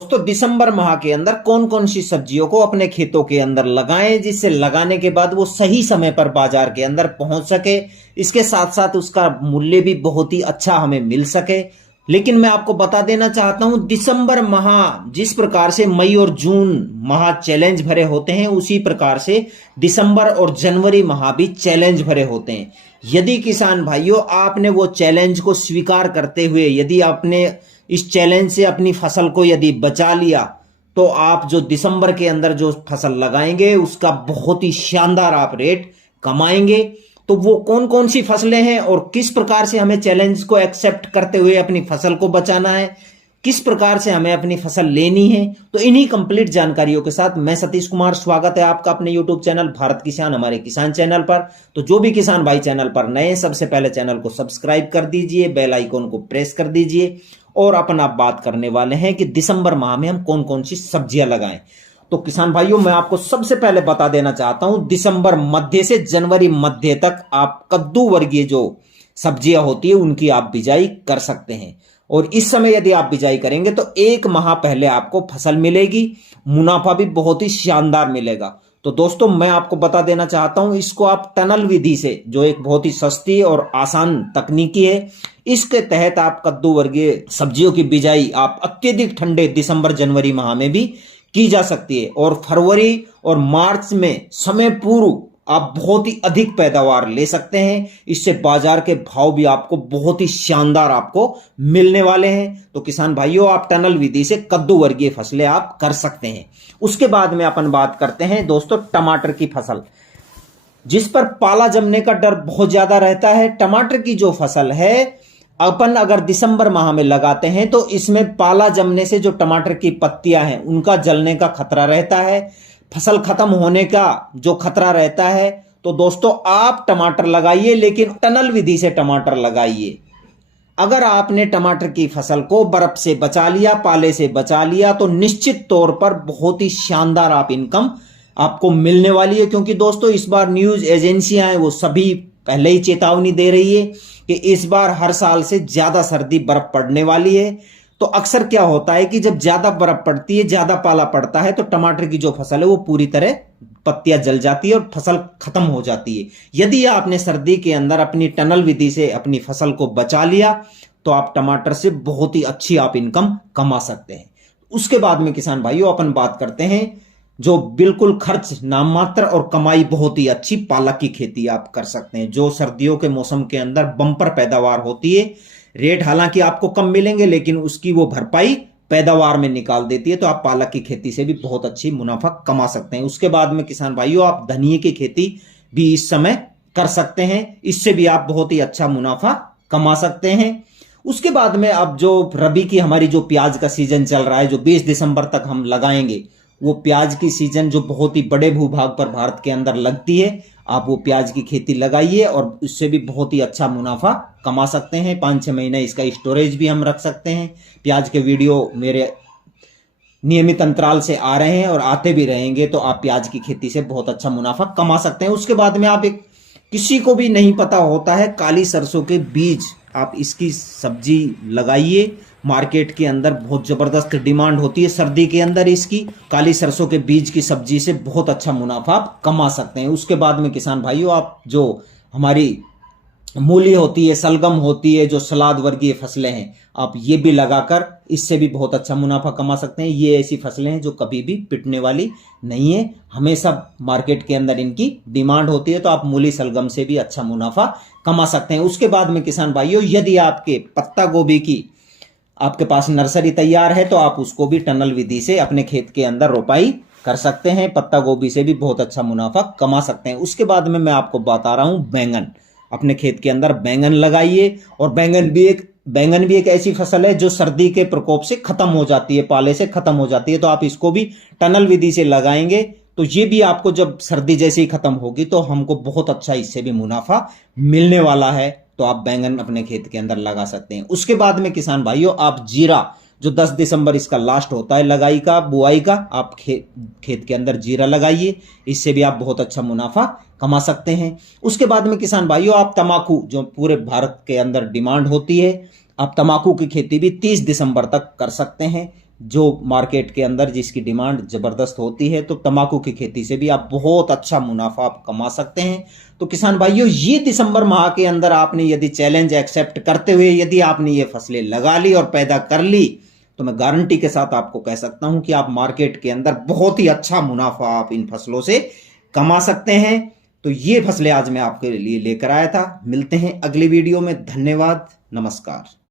दोस्तों दिसंबर माह के अंदर कौन कौन सी सब्जियों को अपने खेतों के अंदर लगाएं जिससे लगाने के बाद वो सही समय पर बाजार के अंदर पहुंच सके। इसके साथ साथ उसका मूल्य भी बहुत ही अच्छा हमें मिल सके। लेकिन मैं आपको बता देना चाहता हूं, दिसंबर माह जिस प्रकार से मई और जून माह चैलेंज भरे होते हैं, उसी प्रकार से दिसंबर और जनवरी माह भी चैलेंज भरे होते हैं। यदि किसान भाइयों आपने वो चैलेंज को स्वीकार करते हुए यदि आपने इस चैलेंज से अपनी फसल को यदि बचा लिया, तो आप जो दिसंबर के अंदर जो फसल लगाएंगे उसका बहुत ही शानदार आप रेट कमाएंगे। तो वो कौन कौन सी फसलें हैं और किस प्रकार से हमें चैलेंज को एक्सेप्ट करते हुए अपनी फसल को बचाना है, किस प्रकार से हमें अपनी फसल लेनी है, तो इन्हीं कंप्लीट जानकारियों के साथ मैं सतीश कुमार, स्वागत है आपका अपने यूट्यूब चैनल भारत किसान हमारे किसान चैनल पर। तो जो भी किसान भाई चैनल पर नए, सबसे पहले चैनल को सब्सक्राइब कर दीजिए, बेल आइकॉन को प्रेस कर दीजिए। और अपन आप बात करने वाले हैं कि दिसंबर माह में हम कौन कौन सी सब्जियां लगाएं। तो किसान भाइयों मैं आपको सबसे पहले बता देना चाहता हूं, दिसंबर मध्य से जनवरी मध्य तक आप कद्दू वर्गीय जो सब्जियां होती है उनकी आप बिजाई कर सकते हैं। और इस समय यदि आप बिजाई करेंगे तो एक माह पहले आपको फसल मिलेगी, मुनाफा भी बहुत ही शानदार मिलेगा। तो दोस्तों मैं आपको बता देना चाहता हूं, इसको आप टनल विधि से, जो एक बहुत ही सस्ती और आसान तकनीकी है, इसके तहत आप कद्दू वर्गीय सब्जियों की बिजाई आप अत्यधिक ठंडे दिसंबर जनवरी माह में भी की जा सकती है। और फरवरी और मार्च में समय पूर्व आप बहुत ही अधिक पैदावार ले सकते हैं। इससे बाजार के भाव भी आपको बहुत ही शानदार आपको मिलने वाले हैं। तो किसान भाइयों आप टनल विधि से कद्दू वर्गीय फसलें आप कर सकते हैं। उसके बाद में अपन बात करते हैं दोस्तों टमाटर की फसल, जिस पर पाला जमने का डर बहुत ज्यादा रहता है। टमाटर की जो फसल है अपन अगर दिसंबर माह में लगाते हैं तो इसमें पाला जमने से जो टमाटर की पत्तियां हैं उनका जलने का खतरा रहता है, फसल खत्म होने का जो खतरा रहता है। तो दोस्तों आप टमाटर लगाइए, लेकिन टनल विधि से टमाटर लगाइए। अगर आपने टमाटर की फसल को बर्फ से बचा लिया, पाले से बचा लिया, तो निश्चित तौर पर बहुत ही शानदार आप इनकम आपको मिलने वाली है। क्योंकि दोस्तों इस बार न्यूज एजेंसियां हैं वो सभी पहले ही चेतावनी दे रही है कि इस बार हर साल से ज्यादा सर्दी बर्फ पड़ने वाली है। तो अक्सर क्या होता है कि जब ज्यादा बर्फ पड़ती है, ज्यादा पाला पड़ता है, तो टमाटर की जो फसल है वो पूरी तरह पत्तियां जल जाती है और फसल खत्म हो जाती है। यदि आपने सर्दी के अंदर अपनी टनल विधि से अपनी फसल को बचा लिया तो आप टमाटर से बहुत ही अच्छी आप इनकम कमा सकते हैं। उसके बाद में किसान भाइयों अपन बात करते हैं जो बिल्कुल खर्च नाम मात्र और कमाई बहुत ही अच्छी पालक की खेती आप कर सकते हैं, जो सर्दियों के मौसम के अंदर बम्पर पैदावार होती है। रेट हालांकि आपको कम मिलेंगे लेकिन उसकी वो भरपाई पैदावार में निकाल देती है। तो आप पालक की खेती से भी बहुत अच्छी मुनाफा कमा सकते हैं। उसके बाद में किसान भाइयों आप धनिये की खेती भी इस समय कर सकते हैं, इससे भी आप बहुत ही अच्छा मुनाफा कमा सकते हैं। उसके बाद में अब जो रबी की हमारी जो प्याज का सीजन चल रहा है, जो 20 दिसंबर तक हम लगाएंगे, वो प्याज की सीजन जो बहुत ही बड़े भूभाग पर भारत के अंदर लगती है, आप वो प्याज की खेती लगाइए और इससे भी बहुत ही अच्छा मुनाफा कमा सकते हैं। 5-6 महीने इसका स्टोरेज भी हम रख सकते हैं। प्याज के वीडियो मेरे नियमित अंतराल से आ रहे हैं और आते भी रहेंगे, तो आप प्याज की खेती से बहुत अच्छा मुनाफा कमा सकते हैं। उसके बाद में आप एक, किसी को भी नहीं पता होता है, काली सरसों के बीज, आप इसकी सब्जी लगाइए। मार्केट के अंदर बहुत जबरदस्त डिमांड होती है सर्दी के अंदर इसकी। काली सरसों के बीज की सब्जी से बहुत अच्छा मुनाफा आप कमा सकते हैं। उसके बाद में किसान भाइयों आप जो हमारी मूली होती है, सलगम होती है, जो सलाद वर्गीय फसलें हैं, आप ये भी लगाकर इससे भी बहुत अच्छा मुनाफा कमा सकते हैं। ये ऐसी फसलें हैं जो कभी भी पिटने वाली नहीं है, हमेशा मार्केट के अंदर इनकी डिमांड होती है। तो आप मूली सलगम से भी अच्छा मुनाफा कमा सकते हैं। उसके बाद में किसान भाइयों यदि आपके पत्ता गोभी की आपके पास नर्सरी तैयार है तो आप उसको भी टनल विधि से अपने खेत के अंदर रोपाई कर सकते हैं। पत्ता गोभी से भी बहुत अच्छा मुनाफा कमा सकते हैं। उसके बाद में मैं आपको बता रहा हूं बैंगन, अपने खेत के अंदर बैंगन लगाइए। और बैंगन भी एक ऐसी फसल है जो सर्दी के प्रकोप से खत्म हो जाती है, पाले से खत्म हो जाती है। तो आप इसको भी टनल विधि से लगाएंगे तो ये भी आपको जब सर्दी जैसे ही खत्म होगी तो हमको बहुत अच्छा इससे भी मुनाफा मिलने वाला है। तो आप बैंगन अपने खेत के अंदर लगा सकते हैं। उसके बाद में किसान भाइयों आप जीरा, जो 10 दिसंबर इसका लास्ट होता है लगाई का, बुआई का, आप खेत के अंदर जीरा लगाइए, इससे भी आप बहुत अच्छा मुनाफा कमा सकते हैं। उसके बाद में किसान भाइयों आप तंबाकू, जो पूरे भारत के अंदर डिमांड होती है, आप तंबाकू की खेती भी 30 दिसंबर तक कर सकते हैं। जो मार्केट के अंदर जिसकी डिमांड जबरदस्त होती है, तो तंबाकू की खेती से भी आप बहुत अच्छा मुनाफा आप कमा सकते हैं। तो किसान भाइयों, ये दिसंबर माह के अंदर आपने यदि चैलेंज एक्सेप्ट करते हुए यदि आपने ये फसलें लगा ली और पैदा कर ली, तो मैं गारंटी के साथ आपको कह सकता हूं कि आप मार्केट के अंदर बहुत ही अच्छा मुनाफा आप इन फसलों से कमा सकते हैं। तो ये फसलें आज मैं आपके लिए लेकर आया था। मिलते हैं अगली वीडियो में। धन्यवाद, नमस्कार।